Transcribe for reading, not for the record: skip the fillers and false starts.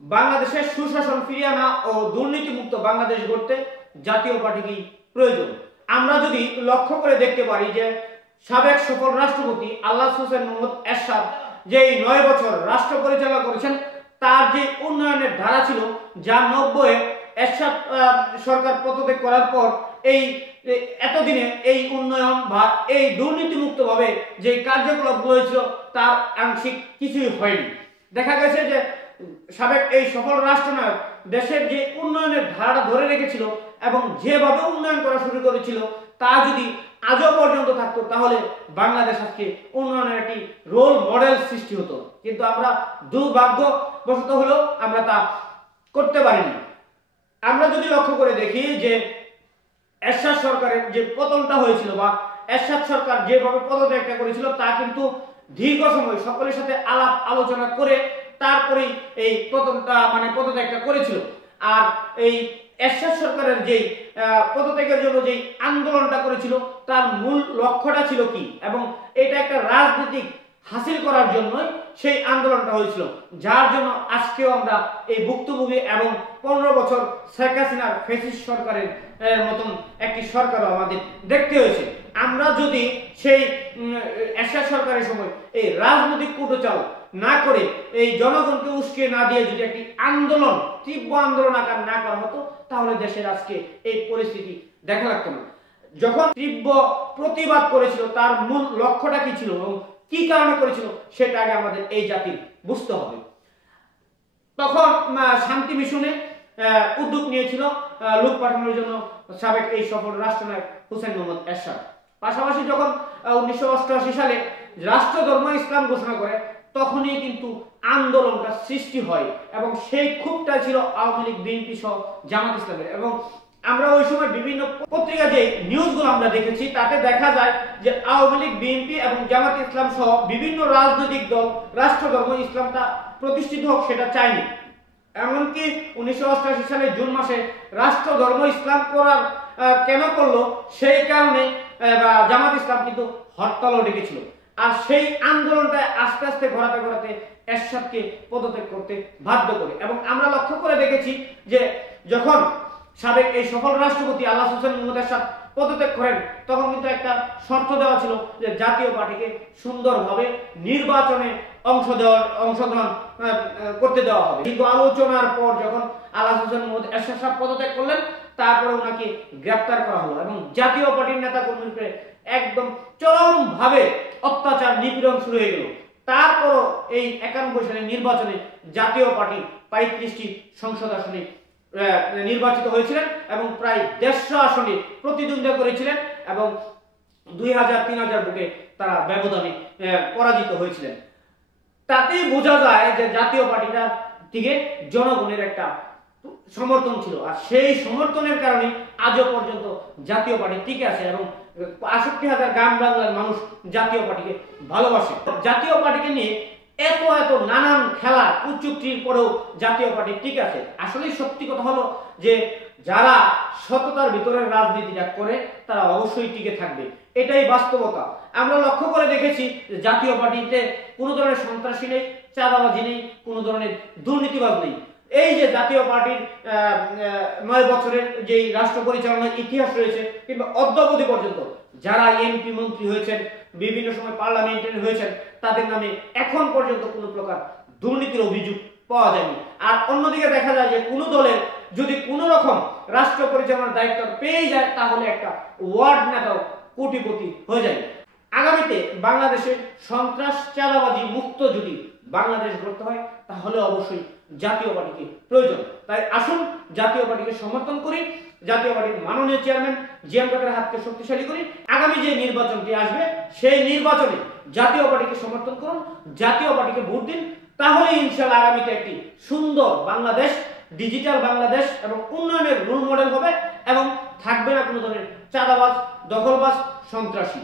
বাংলাদেশের সুশাসন ফিরিয়ে আনা ও দুর্নীতিমুক্ত বাংলাদেশ গড়তে জাতীয় পার্টিকেই প্রয়োজন। আমরা যদি লক্ষ্য করে দেখতে পারি যে সাবেক সফল রাষ্ট্রপতি আলহাজ হোসেন মোহাম্মদ এরশাদ যে 9 বছর রাষ্ট্র পরিচালনা করেছেন, তার যে উন্নয়নের ধারা ছিল যা 90-এ এরশাদ সরকার পদত্যাগ করার পর এই এতদিনে এই উন্নয়ন বা এই দুর্নীতিমুক্ত ভাবে যে কার্যকলাপগুলো হয়েছিল তার আংশিক কিছুই হয়নি। দেখা গেছে যে সাবেক এই সফল রাষ্ট্রনায়ক দেশের যে উন্নয়নের ধারাটা ধরে রেখেছিল এবং যেভাবে উন্নয়ন করা শুরু করেছিল তা যদি আজও পর্যন্ত থাকতো তাহলে বাংলাদেশ আজকে উন্নয়নের একটি রোল মডেল সৃষ্টি হতো, কিন্তু আমরা দুর্ভাগ্যবশত হলো আমরা তা করতে পারিনি। আমরা যদি লক্ষ্য করে দেখি যে এরশাদ সরকারের যে পতনটা হয়েছিল বা এরশাদ সরকার যেভাবে পদত্যাগটা করেছিল তা কিন্তু দীর্ঘ সময় সকলের সাথে আলাপ আলোচনা করে তারপরেই এই পদত্যাগটা করেছিল। আর এই এরশাদ সরকারের যেই পদত্যাগের জন্য যেই আন্দোলনটা করেছিল তার মূল লক্ষ্যটা ছিল কি, এবং এটা একটা রাজনৈতিক হাসিল করার জন্য সেই আন্দোলনটা হয়েছিল, যার জন্য আজকেও আমরা এই ভুক্তভোগী এবং 15 বছর শেখ হাসিনার ফ্যাসিস্ট সরকারের মতন একটি সরকারও আমাদের দেখতে হয়েছে। আমরা যদি সেই এরশাদ সরকারের সময় এই রাজনৈতিক কূটচাল না করে এই জনগণকে উস্কে না দিয়ে যদি একটি আন্দোলন, তীব্র আন্দোলন আকার না করা হতো তাহলে দেশের আজকে এই পরিস্থিতি দেখা লাগতো না। যখন তীব্র প্রতিবাদ করেছিল তার মূল লক্ষ্যটা কি ছিল এবং কি কারণে করেছিল সেটা আগে আমাদের এই জাতির বুঝতে হবে। তখন শান্তি মিশনে উদ্যোগ নিয়েছিল লোক পাঠানোর জন্য সাবেক এই সফল রাষ্ট্রনায়ক হোসেন মোহাম্মদ এরশাদ। পাশাপাশি যখন 1988 সালে রাষ্ট্র ধর্ম ইসলাম ঘোষণা করে তখনই কিন্তু আন্দোলনটা সৃষ্টি হয় এবং সেই ক্ষোভটা ছিল আওয়ামী লীগ, বিএনপি সহ জামাত ইসলামের। এবং আমরা ওই সময় বিভিন্ন পত্রিকা যে নিউজগুলো আমরা দেখেছি তাতে দেখা যায় যে আওয়ামী লীগ, বিএনপি এবং জামাত ইসলাম সহ বিভিন্ন রাজনৈতিক দল রাষ্ট্র ধর্ম ইসলামটা প্রতিষ্ঠিত হোক সেটা চায়নি। এমনকি 1988 সালে জুন মাসে রাষ্ট্র ধর্ম ইসলাম করার কেন করলো সেই কারণে জামাত ইসলাম কিন্তু হরতালও ডেকেছিল। আর সেই আন্দোলনটা আস্তে আস্তে ঘোরাতে এরশাদকে পদত্যাগ করতে বাধ্য করে। এবং আমরা লক্ষ্য করে দেখেছি যে যখন সাবেক এই সফল রাষ্ট্রপতি আলহাজ হোসেন মোহাম্মদ এরশাদ পদত্যাগ করেন তখন কিন্তু একটা শর্ত দেওয়া ছিল যে জাতীয় পার্টিকে সুন্দরভাবে নির্বাচনে অংশগ্রহণ করতে দেওয়া হবে। কিন্তু আলোচনার পর যখন আলহাজ হোসেন মোহাম্মদ এরশাদ সাহেব পদত্যাগ করলেন তারপরে ওনাকে গ্রেফতার করা হলো এবং জাতীয় পার্টির নেতা কর্মীকে একদম চরমভাবে অত্যাচার নিপীড়ন শুরু হয়ে গেল। তারপরও এই 91 সালের নির্বাচনে জাতীয় পার্টি 35টি সংসদ আসনে নির্বাচিত হয়েছিলেন এবং প্রায় 150 আসনে প্রতিদ্বন্দ্বিতা করেছিলেন এবং 2000-3000 ভোটে তারা ব্যবধানে পরাজিত হয়েছিলেন। তাতেই বোঝা যায় যে জাতীয় পার্টিটার দিকে জনগণের একটা সমর্থন ছিল, আর সেই সমর্থনের কারণে আজও পর্যন্ত জাতীয় পার্টি টিকে আছে এবং ৬৮,০০০ গ্রাম বাংলার মানুষ জাতীয় পার্টিকে ভালোবাসে। জাতীয় পার্টিকে নিয়ে এত নানান খেলা কুচুক্তির পরেও জাতীয় পার্টি টিকে আছে। আসলে সত্যি কথা হলো যে যারা সততার ভিতরে রাজনীতিটা করে তারা অবশ্যই টিকে থাকবে, এটাই বাস্তবতা। আমরা লক্ষ্য করে দেখেছি যে জাতীয় পার্টিতে কোনো ধরনের সন্ত্রাসী নেই, চাঁদাবাজি নেই, কোনো ধরনের দুর্নীতিবাজ নেই। এই যে জাতীয় পার্টির 9 বছরের যেই রাষ্ট্র পরিচালনার ইতিহাস রয়েছে কিংবা অদ্যাবধি পর্যন্ত যারা এমপি মন্ত্রী হয়েছেন, বিভিন্ন সময় পার্লামেন্টারি হয়েছেন, তাদের নামে এখন পর্যন্ত কোনো প্রকার দুর্নীতির অভিযোগ পাওয়া যায়নি। আর অন্যদিকে দেখা যায় যে কোনো দলের যদি কোনো রকম রাষ্ট্র পরিচালনার দায়িত্ব পেয়ে যায় তাহলে একটা ওয়ার্ড নেতাও কোটিপতি হয়ে যায়। আগামীতে বাংলাদেশের সন্ত্রাস চাঁদাবাজি মুক্ত যদি বাংলাদেশ গড়তে হয় তাহলে অবশ্যই জাতীয় পার্টিকে প্রয়োজন। তাই আসুন জাতীয় পার্টিকে সমর্থন করি, জাতীয় পার্টির মাননীয় চেয়ারম্যান জিএম কাদের হাতকে শক্তিশালী করি। আগামী যে নির্বাচনটি আসবে সেই নির্বাচনে জাতীয় পার্টিকে সমর্থন করুন, জাতীয় পার্টিকে ভোট দিন, তাহলে ইনশাআল্লাহ আগামীতে একটি সুন্দর বাংলাদেশ, ডিজিটাল বাংলাদেশ এবং উন্নয়নের রোল মডেল হবে এবং থাকবে না কোনো ধরনের চাঁদাবাজ, দখলবাজ, সন্ত্রাসী।